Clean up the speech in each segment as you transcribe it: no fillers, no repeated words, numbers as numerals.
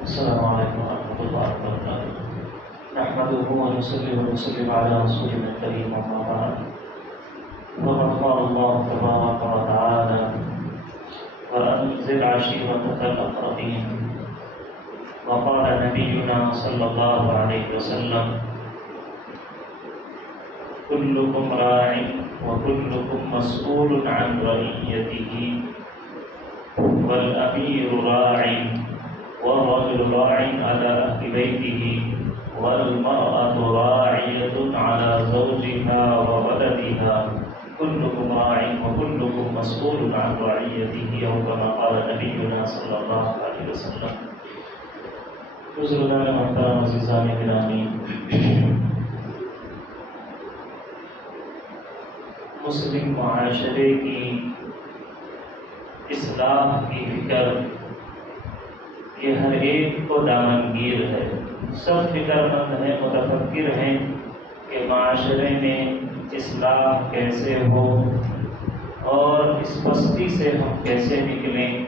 السلام عليكم ورحمة الله وبركاته. نحمده ونصلي ونسلم على رسولنا الكريم أما بعد. فقد قال الله تبارك وتعالى: وأنذر عشيرتك الأقربين. وقال نبينا صلى الله عليه وسلم: كلكم راع وكلكم مسؤول عن رعيته والأمير راع والرجل راع على أهل بيته والمرأة راعية على زوجها وولدها كلكم راع وكلكم مسؤول عن رعيته أو كما قال نبينا صلى الله عليه وسلم. بزرگان محترم عزیزان گرامی، مسلم معاشرے کی اصلاح کی فکر یہ ہر ایک کو دامنگیر ہے. سب فکر مند ہیں، متفکر ہیں کہ معاشرے میں اصلاح کیسے ہو اور اس پستی سے ہم کیسے نکلیں.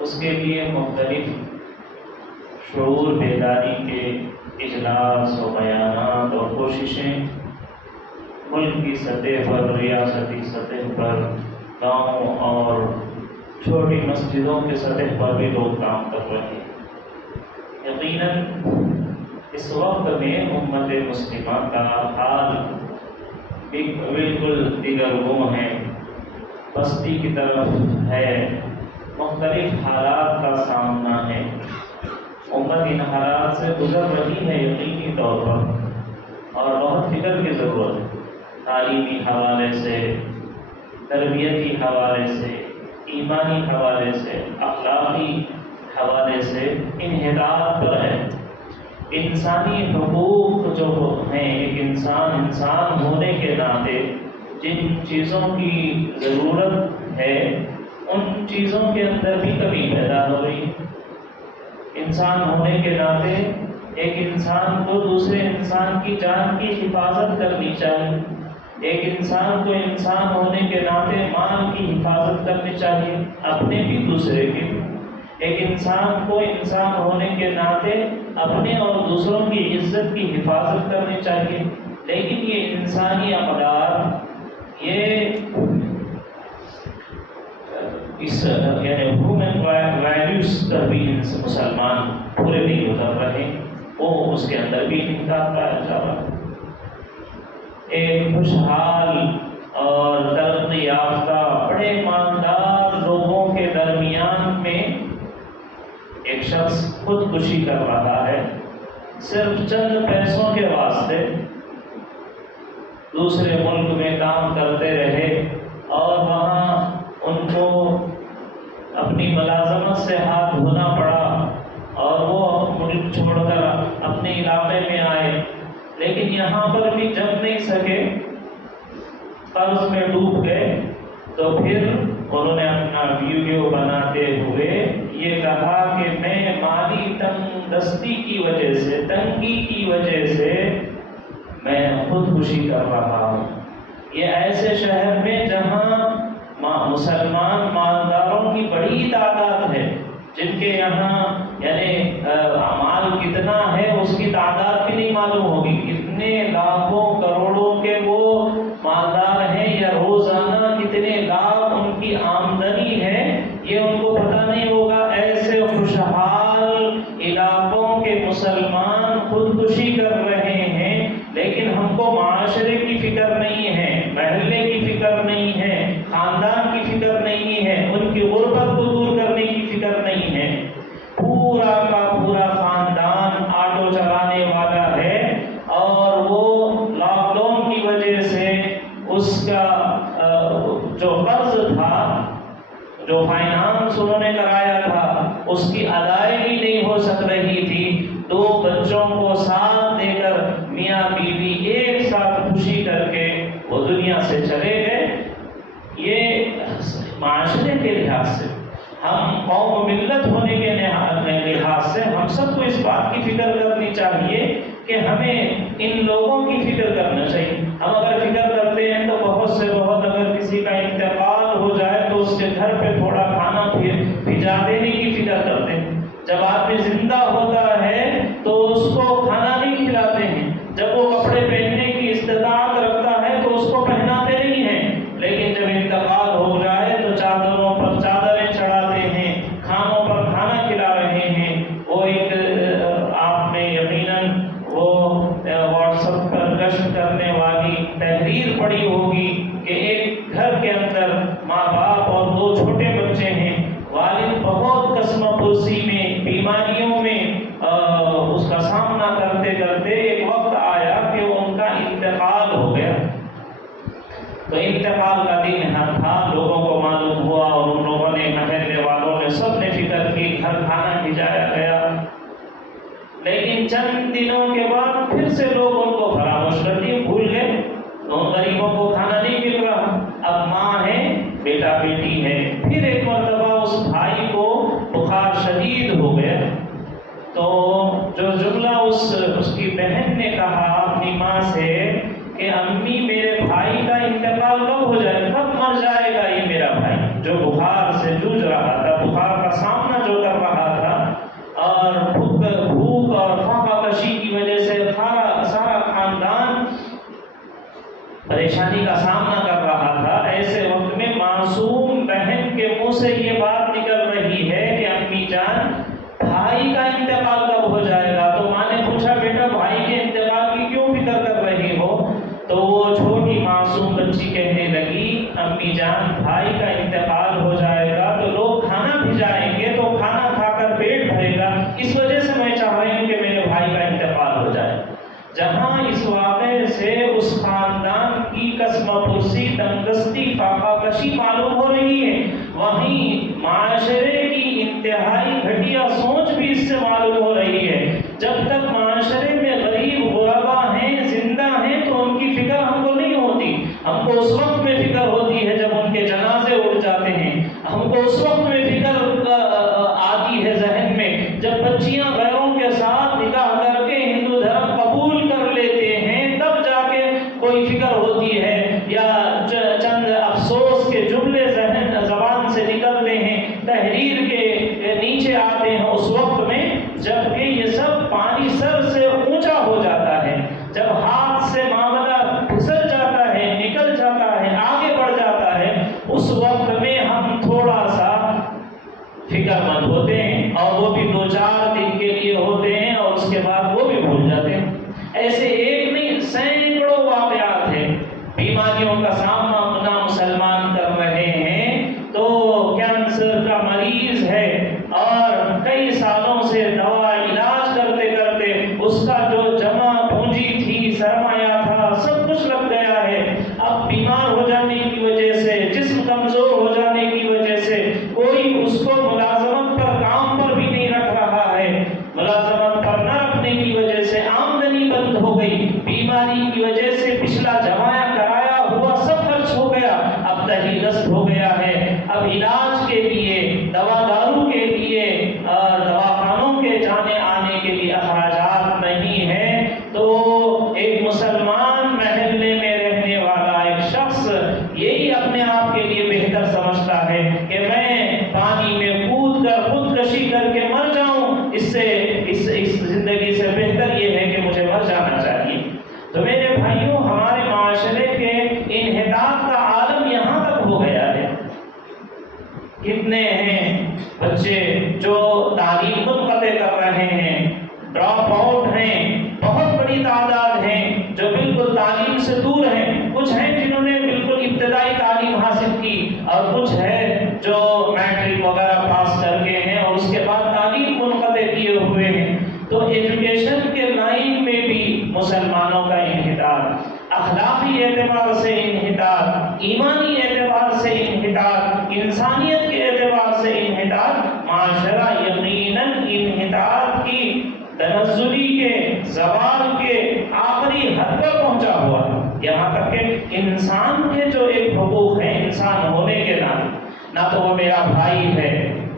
اس کے لیے مختلف شعور بیداری کے اجلاس و بیانات اور کوششیں ملک کی سطح پر، ریاستی سطح پر، گاؤں اور چھوٹی مسجدوں کے سطح پر بھی لوگ کام کر رہے ہیں. یقیناً اس وقت میں امت مسلمہ کا حال بالکل دیگر وہ ہیں، پستی کی طرف ہے، مختلف حالات کا سامنا ہے. امت ان حالات سے گزر رہی ہے یقینی طور پر، اور بہت فکر کی ضرورت ہے. تعلیمی حوالے سے، تربیتی حوالے سے، ایمانی حوالے سے، اخلاقی حوالے سے انحطاط پر ہے. انسانی حقوق جو ہیں، ایک انسان ہونے کے ناطے جن چیزوں کی ضرورت ہے ان چیزوں کے اندر بھی کمی پیدا ہو رہی ہے. انسان ہونے کے ناطے ایک انسان کو دوسرے انسان کی جان کی حفاظت کرنی چاہیے. ایک انسان کو انسان ہونے کے ناطے مال کی حفاظت کرنی چاہیے، اپنے بھی دوسرے کی. ایک انسان کو انسان ہونے کے ناطے اپنے اور دوسروں کی عزت کی حفاظت کرنی چاہیے. لیکن یہ انسانی اقدار، یہ یعنی ہیومن ویلیوز پر بھی مسلمان پورے نہیں اتر رہے، وہ اس کے اندر بھی انحطاط پایا جا رہا ہے. ایک خوشحال اور ترقی یافتہ بڑے مالدار لوگوں کے درمیان میں ایک شخص خودکشی کر رہا ہے صرف چند پیسوں کے واسطے. دوسرے ملک میں کام کرتے رہے اور وہاں ان کو اپنی ملازمت سے ہاتھ دھونا پڑا اور وہ ملک چھوڑ کر اپنے علاقے میں آئے، لیکن یہاں پر بھی جم نہیں سکے، قرض میں ڈوب گئے. تو پھر انہوں نے اپنا ویڈیو بناتے ہوئے یہ کہا کہ میں مالی تنگی کی وجہ سے میں خودکشی کر رہا ہوں. یہ ایسے شہر میں جہاں مسلمان مالداروں کی بڑی تعداد ہے، جن کے یہاں یعنی مال کتنا ہے اس کی تعداد بھی نہیں معلوم ہوگی، کتنے لاکھوں کروڑوں کے وہ مالدار ہیں، یا روزانہ کتنے لاکھ ان کی آمدنی ہے یہ ان کو پتہ نہیں ہوگا. ایسے خوشحال علاقوں کے مسلمان خودکشی کر رہے ہیں، لیکن ہم کو معاشرے کی فکر نہیں ہے، محلے کی فکر نہیں ہے، خاندان کی فکر نہیں ہے، ان کی غربت کو دور کرنے کی فکر نہیں ہے. پورا کا پورا خاندان آٹو چلانے والا ہے اور وہ لاک ڈاؤن کی وجہ سے اس کا جو قرض تھا، جو فائنانس انہوں نے کرایا تھا، اس کی ادائیگی نہیں ہو سک رہی تھی. 2 بچوں کو ساتھ دے کر میاں بیوی ایک ساتھ خوشی کر کے وہ دنیا سے چلے گئے. یہ معاشرے کے لحاظ سے، ہم قوم و ملت ہونے کے لحاظ سے ہم سب کو اس بات کی فکر کرنی چاہیے کہ ہمیں ان لوگوں کی فکر کرنا چاہیے. ہم اگر فکر کرتے ہیں تو بہت سے بہت اگر کسی کا انتقال ہو جائے تو اس کے گھر پہ تھوڑا کھانا بھیجا دینے کی فکر کرتے ہیں۔ جب آدمی زندہ ہوتا ہے تو اس کو کھانا نہیں کھلاتے ہیں، جب وہ کپڑے پہننے کی استطاعت رکھتا ہے تو اس کو پہناتے نہیں ہیں، لیکن جب انتقال ہو جائے تو چادروں پر چادریں چڑھاتے ہیں، کھانوں پر کھانا کھلا رہے ہیں۔ وہ ایک آپ نے یقیناً وہ واٹس ایپ پر نشر کرنے والی تحریر پڑھی ہوگی کہ ایک گھر کے اندر ماں باپ اور دو چھوٹے بچے ہیں، والد بہت قسم پرسی میں بیماریوں میں اس کا سامنا کرتے کرتے ایک وقت آیا کہ ان کا انتقال ہو گیا۔ تو انتقال کا دن تھا، لوگوں کو معلوم ہوا اور ان لوگوں نے، محلے والوں نے، سب نے فکر کی، گھر کھانا بھیجایا گیا، لیکن چند دنوں کے بعد پھر سے لوگ ان کو فراموش کر دیے، بھول گئے، ان غریبوں کو کھانا نہیں مل رہا۔ اب ماں ہے، بیٹا بیٹی ہے، پھر ایک مرتبہ اس بھائی کو بخار شدید ہو گیا، تو جو جملہ اس کی بہن نے کہا اپنی ماں سے کہ امی میرے بھائی کا انتقال کب ہو جائے، کب مر جائے گا یہ میرا بھائی، جو بخار سے جوجھ رہا تھا، بخار کا سامنا جو کر رہا تھا، اور بھوک اور فاقہ کشی کی وجہ سے سارا خاندان پریشانی کا سامنا کر رہا تھا۔ ایسے وقت میں معصوم بہن کے منہ سے یہ بات نکل رہی ہے کہ امی جان بھائی کا انتقال کب ہو جائے گا؟ تو ماں نے پوچھا بیٹا بھائی کے انتقال کی کیوں فکر کر رہی ہو؟ تو وہ چھوٹی معصوم بچی کہنے لگی امی جان بھائی کا انتقال ہو جائے گا تو لوگ کھانا بھیجائیں گے، تو کھانا کھا کر پیٹ بھرے گا، اس وجہ سے میں چاہ رہی ہوں کہ میرے بھائی کا انتقال ہو جائے۔ جہاں اس واقعے سے اس خاندان کی قسم پرسی، تنگدستی، فاقہ کشی معلوم ہو رہی ہے، وہیں معاشرے کی انتہائی گھٹیا سوچ بھی اس سے معلوم ہو رہی ہے۔ جب تک معاشرے میں غریب غربا ہیں، زندہ ہیں، تو ان کی فکر ہم کو نہیں ہوتی، ہم کو اس وقت میں فکر ہوتی ہے جب ان کے جنازے اٹھ جاتے ہیں، ہم کو اس وقت میں فکر آتی ہے ذہن میں جب بچیاں غیروں کے ساتھ نکاح کر کے ہندو دھرم قبول کر لیتے ہیں، تب جا کے کوئی فکر ہوتی ہے، یا چند افسوس کے جملے زبان سے نکلتے ہیں، تحریر کے نیچے آتے ہیں اس وقت میں، جب کہ یہ سب پانی سر سے اونچا ہو جاتا ہے، جب ہاتھ سے معاملہ پھسل جاتا ہے، نکل جاتا ہے، آگے بڑھ جاتا ہے، اس وقت میں ہم تھوڑا سا فکر مند ہوتے ہیں، اور وہ بھی 2-4 دن کے لیے ہوتے ہیں اور اس کے بعد وہ بھی بھول جاتے ہیں۔ ایسے ایک نہیں سینکڑوں واقعات ہیں، بیماریوں کا سامنا اپنا مسلمان کر رہے ہیں، تو کینسر کا مریض ہے اور کئی سالوں سے دوا علاج کرتے کرتے اس کا جو جمع پونجی تھی، سرمایہ تھا، سب کچھ لگ گیا ہے، اب بیمار ہو جانے کی وجہ سے، جسم کمزور ہو جانے کی وجہ سے کوئی اس کو ملازمت پر، کام پر بھی نہیں رکھ رہا ہے، ملازمت پر نہ رکھنے کی وجہ سے آمدنی بند ہو گئی، بیماری کی وجہ سے پچھلا جمایا کرایا ہوا سب خرچ ہو گیا، اب دہی دست ہو گیا ہے، اب علاج کے لیے، دوا دارو کے لیے اور دواخانوں کے جانے آنے کے لیے اخراجات نہیں ہیں، تو ایک مسلمان محلے میں رہنے والا ایک شخص یہی اپنے آپ کے لیے بہتر سمجھتا ہے کہ میں پانی میں کود کر خودکشی کر کے مر جاؤں، اس زندگی سے بہتر یہ ہے کہ مجھے مر جانا چاہیے۔ تو میرے بھائیوں، ہمارے معاشرے کے انحطاط کا عالم یہاں تک ہو گیا ہے۔ کتنے ہیں بچے جو تعلیم منقطع کر رہے ہیں، ڈراپ آؤٹ ہیں، بہت بڑی تعداد ہیں جو بالکل تعلیم سے دور ہیں، کچھ ہیں جنہوں نے بالکل ابتدائی تعلیم حاصل کی، اور کچھ ہے جو میٹرک وغیرہ پاس کر کے ہیں اور اس کے بعد تعلیم منقطع کیے ہوئے ہیں۔ تو ایجوکیشن کے لائن میں بھی مسلمانوں کا انحطاط، اخلاقی اعتبار سے انحطاط، ایمانی اعتبار سے انحطاط، انسانیت کے اعتبار سے انحطاط، معاشرہ یقیناً انحطاط کی تنزلی کے، زوال کے آخری حد پر پہنچا ہوا ہے، یہاں تک کہ انسان کے جو ایک حقوق ہیں انسان ہونے کے ناطے، نہ تو وہ میرا بھائی ہے،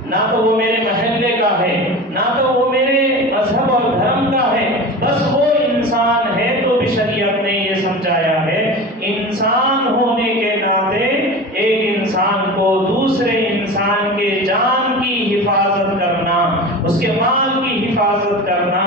نہ تو وہ میرے محلے کا ہے، نہ تو وہ میرے مذہب اور دھرم کا ہے، بس وہ انسان ہے۔ تو بھی شریعت نے یہ سمجھایا ہے انسان ہونے کے ناطے ایک انسان کو دوسرے دوسرے انسان کے جان کی حفاظت کرنا، اس کے مال کی حفاظت کرنا،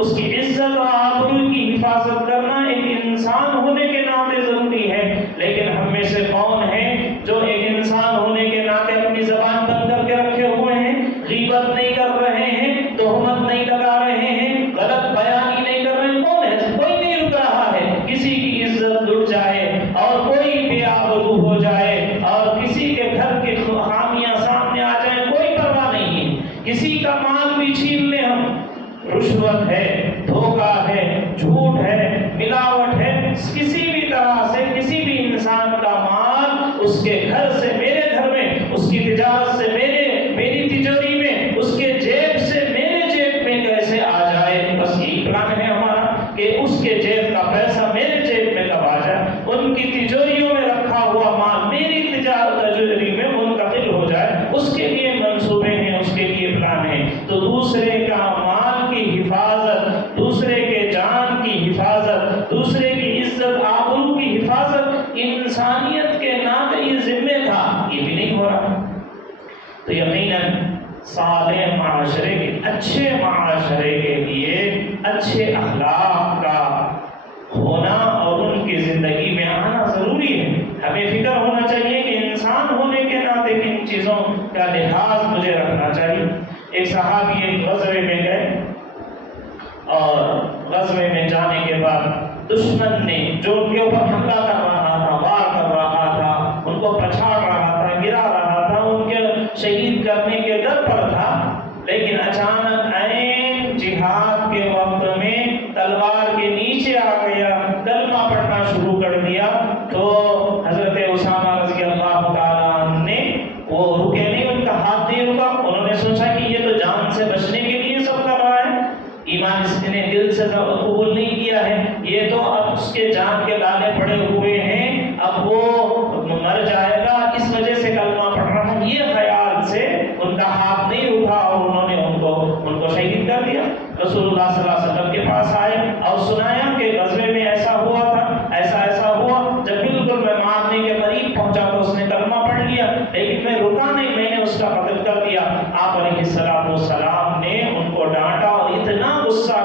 اس کی عزت و آبرو کی حفاظت کرنا ایک انسان ہونے کے ناطے ضروری ہے۔ لیکن ہم میں سے کون ہے جو ایک انسان ہونے کے ناطے اپنی زبان بند کر کے رکھے ہوئے ہیں، غیبت نہیں کر رہے ہیں، تہمت نہیں لگا رہے ہیں، غلط بیانی نہیں کر رہے ہیں؟ کون ہے؟ کوئی نہیں رک رہا ہے۔ کسی کی عزت لٹ جائے اور کوئی بے آبرو ہو جائے اور کسی کے گھر کے خامیاں سامنے آ جائیں، کوئی پرواہ نہیں ہے۔ کسی کا مال بھی چھین لیں ہم، رشوت ہے، دھوکہ ہے، جھوٹ ہے، ملاوٹ ہے، کسی بھی طرح سے کسی بھی انسان کا مال اس کے گھر سے میرے گھر میں، اس کی تجارت سے میری تجوری میں، اس کے جیب سے میرے جیب میں کیسے آ جائے، بس یہی پلان ہے ہمارا کہ اس کے جیب کا پیسہ میرے جیب میں کب آ جائے، ان کی تجوریوں میں رکھا ہوا مال میری تجوری میں منتقل ہو جائے، اس کے لیے منصوبے ہیں، اس کے لیے پلان ہے۔ تو دوسرے کا مال کی حفاظت، دوسرے کے جان کی حفاظت، دوسرے کی عزت آبرو کی حفاظت انسانیت کے ناطے یہ ذمہ تھا، یہ بھی نہیں ہو رہا۔ تو یقیناً صالح معاشرے کے، اچھے معاشرے کے لیے اچھے اخلاق کا ہونا اور ان کی زندگی میں آنا ضروری ہے۔ ہمیں فکر ہونا چاہیے کہ انسان ہونے کے ناطے کن چیزوں کا لحاظ مجھے رکھنا چاہیے۔ ایک صحابی ایک غزوے میں گئے اور غزوے میں جانے کے بعد دشمن نے جو ان کے اوپر حملہ کر رہا تھا، وار کر رہا تھا، ان کو پچھاڑ رہا تھا، گرا رہا تھا، ان کے شہید کرنے کے در پر تھا، لیکن اچانک عین جہاد کے وقت میں تلوار کے نیچے آ گیا، کلمہ پڑھنا شروع کر دیا، تو حضرت اسامہ رضی اللہ تعالیٰ عنہ نے وہ رکے نہیں، ان کا ہاتھ نہیں رکا، انہوں نے سوچا کہ یہ تو جان سے بچنے کے لیے سب کر رہا ہے، ایمان اس نے دل سے قبول نہیں کیا ہے، یہ تو اب اس کے جان کے لالے پڑے ہوئے ہیں، اب وہ مر جائے گا، اس وجہ سے کلمہ پڑھ رہا ہے، یہ خیال سے ان کا ہاتھ نہیں رکا اور انہوں نے ان کو شہید کر دیا۔ رسول اللہ صلی اللہ علیہ وسلم کے پاس آئے اور سنایا کہ غزوے میں ایسا ہوا تھا، ایسا ہوا، جب بالکل میں مارنے کے قریب پہنچا تو اس نے کلمہ پڑھ لیا، لیکن میں رکا نہیں، میں نے اس کا قتل کر دیا۔ آپ علیہ السلام نے ان کو ڈانٹا اور اتنا غصہ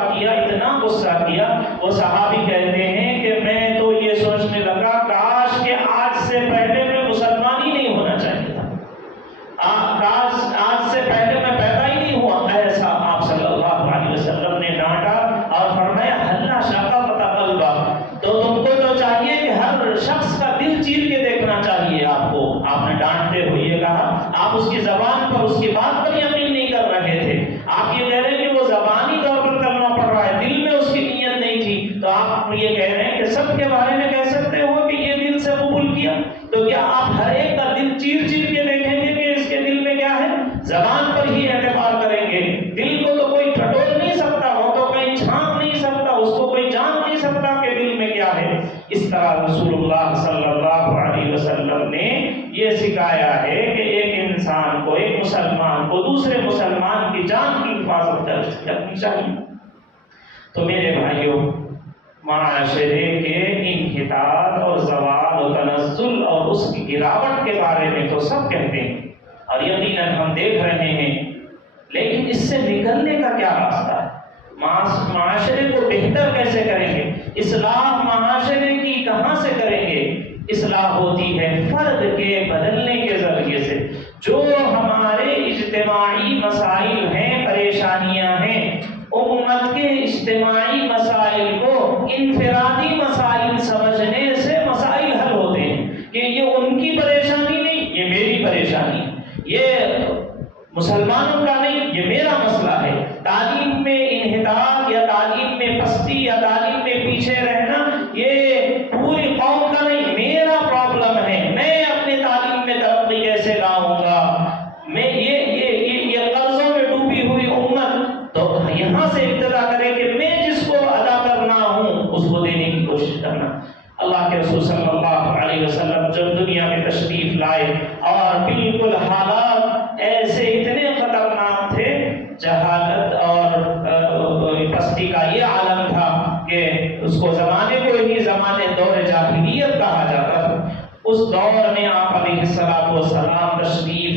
کیا، وہ صحابی کہتے ہیں کہ میں تو یہ سوچنے لگا کاش کہ آج سے پہلے میں مسلمان ہی نہیں ہونا چاہیے تھا، کاش آج سے پہلے میں پیدا ہی نہیں ہوا۔ ایسا آپ صلی اللہ علیہ وسلم نے ڈانٹا اور فرمایا ہلّا شققت قلبہ، تو تم کو تو چاہیے کہ ہر شخص کا دل چیر کے دیکھنا چاہیے آپ کو۔ آپ نے ڈانٹتے ہوئے یہ کہا، آپ اس کی زبان پر، اس کی بات پر یقین نہیں کر رہے تھے، آپ یہ کہہ رہے ہیں کہ وہ زبانی طور پر کلمہ پڑھ رہا ہے، دل میں اس کی نیت نہیں تھی، تو آپ یہ کہہ رہے ہیں کہ سب کے بارے میں کہہ سکتے ہو کہ یہ دل سے قبول کیا، تو کیا آپ ہر ایک کا دل چیر چیر کے دیکھیں گے کہ اس کے دل میں کیا ہے؟ زبان پر ہی اعتبار کریں گے، دل کو تو کوئی ٹٹول نہیں سکتا، وہ تو کہیں چھانپ نہیں سکتا، اس کو کوئی جان نہیں سکتا کہ دل میں کیا ہے۔ اس طرح رسول اللہ صلی اللہ علیہ وسلم نے یہ سکھایا ہے کہ ایک انسان کو، ایک مسلمان کو دوسرے مسلمان کی جان کی حفاظت کرنی چاہیے۔ تو میرے بھائیوں، معاشرے کے انحطاط اور زوال و تنزل اور اس کی گراوٹ کے بارے میں تو سب کہتے ہیں اور یقیناً ہم دیکھ رہے ہیں، لیکن اس سے نکلنے کا کیا راستہ ہے؟ معاشرے کو بہتر کیسے کریں گے؟ اصلاح معاشرے کی کہاں سے کریں گے؟ اصلاح ہوتی ہے فرد کے بدلنے کے ذریعے سے۔ جو ہمارے اجتماعی مسائل ہیں، پریشانیاں ہیں، امت کے اجتماعی مسائل کو انفرادی مسائل سمجھنے سے مسائل حل ہوتے ہیں کہ یہ ان کی پریشانی نہیں، یہ میری پریشانی ہے، یہ مسلمانوں کا نہیں، یہ میرا مسئلہ ہے۔ تعلیم میں انحطاط یا تعلیم میں پستی یا تعلیم میں پیچھے رہنا یہ پوری قوم کا نہیں، میرا پرابلم ہے، میں اپنے تعلیم میں ترقی کیسے لاؤں گا، میں یہ قرضوں میں ڈوبی ہوئی امت، تو یہاں سے ابتدا کریں کہ میں جس کو ادا کرنا ہوں اس کو دینے کی کوشش کرنا۔ اللہ کے رسول صلی اللہ علیہ وسلم جب دنیا میں تشریف لائے اور بالکل حالات ایسے اتنے خطرناک تھے، جہالت اور پستی کا یہ عالم تھا کہ اس کو زمانے کو ہی دور جاہلیت کہا جاتا تھا۔ اس دور میں آپ علیہ السلام تشریف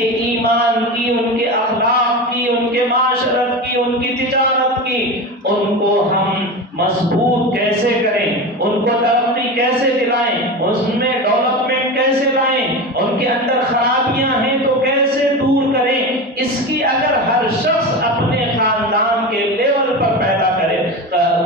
کے ایمان کی، ان کے اخلاق کی، ان کے معاشرت کی، ان کی تجارت کی، ان کو ہم مضبوط کیسے کریں، ان کو ترقی کیسے دلائیں، اس میں ڈیولپمنٹ کیسے لائیں، ان کے اندر خرابیاں ہیں تو کیسے دور کریں، اس کی اگر ہر شخص اپنے خاندان کے لیول پر پیدا کرے،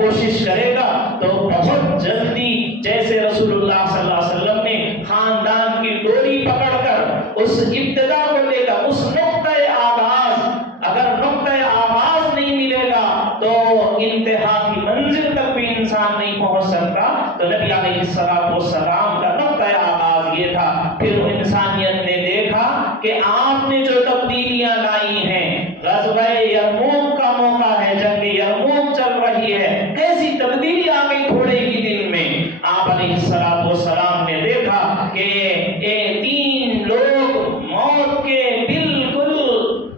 کوشش کرے گا تو بہت جلدی، جیسے رسول اللہ صلی اللہ علیہ وسلم نے خاندان کی ڈوری پکڑ کر اس ابتدا کو لے کر اس نقطۂ آغاز، اگر نقطۂ آغاز نہیں ملے گا تو انتہا کی منزل تک بھی انسان نہیں پہنچ سکتا۔ تو نبی علیہ السلام کا نقطۂ آغاز یہ تھا۔ پھر انسانیت نے دیکھا کہ آپ نے جو تبدیلیاں لائی ہیں، غزوہ یرموک کا موقع ہے، جنگ یرموک چل رہی ہے، کیسی تبدیلی آ گئی تھوڑے ہی دن میں۔ آپ علیہ السلام نے دیکھا کہ تین لوگ موت کے بالکل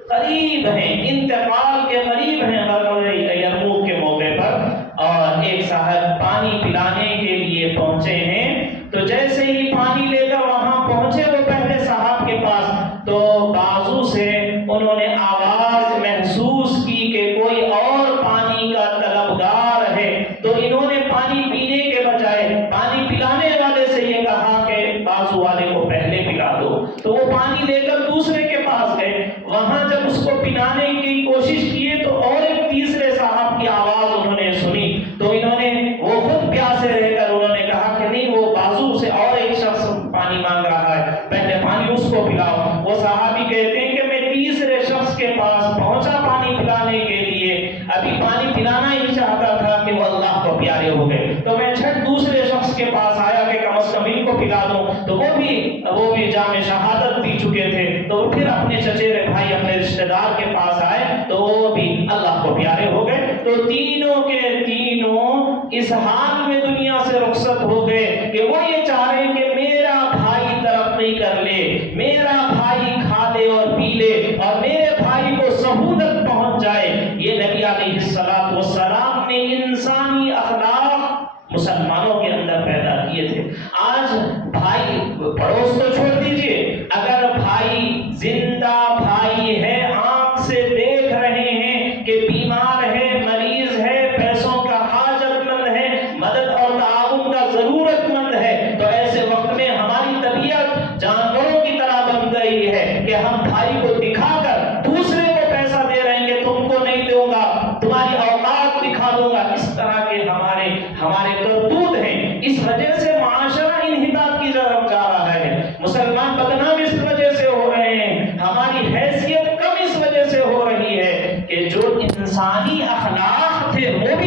قریب ہیں، انتقال کے قریب ہیں غزوہ یرموک کے موقع پر، اور ایک صاحب پانی پلانے کے لیے پہنچے ہیں۔ تو جیسے ہی پانی لے کر وہاں پہنچے وہ پہلے صاحب کے پاس، تو بازو سے انہوں نے آواز محسوس کی کہ کوئی اور پانی کا طلبگار ہے، تو انہوں نے پانی پینے کے بجائے پانی پلانے والے سے یہ کہا کہ بازو والے کو پہلے پلا دو۔ تو وہ پانی لے کر دوسرے کے پاس گئے، وہاں جب اس کو پلانے کی کوشش کیے تو اور ایک تیسرے صاحب کی آواز انہوں نے سنی، تو انہوں نے وہ خود پیاسے رہ کر انہوں نے کہا کہ نہیں، وہ بازو سے اور ایک شخص پانی مانگ رہا ہے، پہلے پانی اس کو پلاؤ۔ وہ صحابی کہتے ہیں کہ میں تیسرے شخص کے پاس پہنچا پانی پلانے کے لیے، ابھی پانی پلانا ہی چاہتا تھا کہ وہ اللہ کو پیارے ہو گئے، تو میں جھٹ دوسرے شخص کے پاس آیا کہ کم از کم ان کو پلا دوں، تو وہ بھی جام شہادت پی چکے تھے، تو پھر اپنے چچیرے بھائی، اپنے رشتہ دار کے پاس آئے تو وہ بھی اللہ کو پیارے ہو گئے۔ تو تینوں کے تینوں اس حال میں دنیا سے رخصت ہو گئے کہ وہ یہ چاہ رہے کہ میرا بھائی ترقی کر لے، میرا بھائی کھا لے اور پی لے، اور میرے بھائی کو سہولت پہنچ جائے۔ یہ نبی علیہ السلام نے انسانی اخلاق مسلمانوں کے اندر پیدا کیے تھے۔ آج بھائی، پڑوس تو چھوڑ دیجئے، اگر بھائی زندہ بھائی ہے، آنکھ سے دیکھ رہے ہیں کہ بیمار ہے، مریض ہے، پیسوں کا حاجت مند ہے، مدد اور تعاون کا ضرورت مند ہے، تو ایسے وقت میں ہماری طبیعت جانوروں کی طرح بن گئی ہے کہ ہم بھائی کو دکھا کر دوسرے کو پیسہ دے رہے ہیں کہ تم کو نہیں دوں گا، تمہاری اوقات دکھا دوں گا۔ اس طرح کے ہمارے کرتوت ہیں، اس وجہ سے معاشرہ انحطاط کی طرف جا رہا ہے، مسلمان بدنام اس وجہ سے ہو رہے ہیں، ہماری حیثیت کم اس وجہ سے ہو رہی ہے کہ جو انسانی اخلاق تھے وہ بھی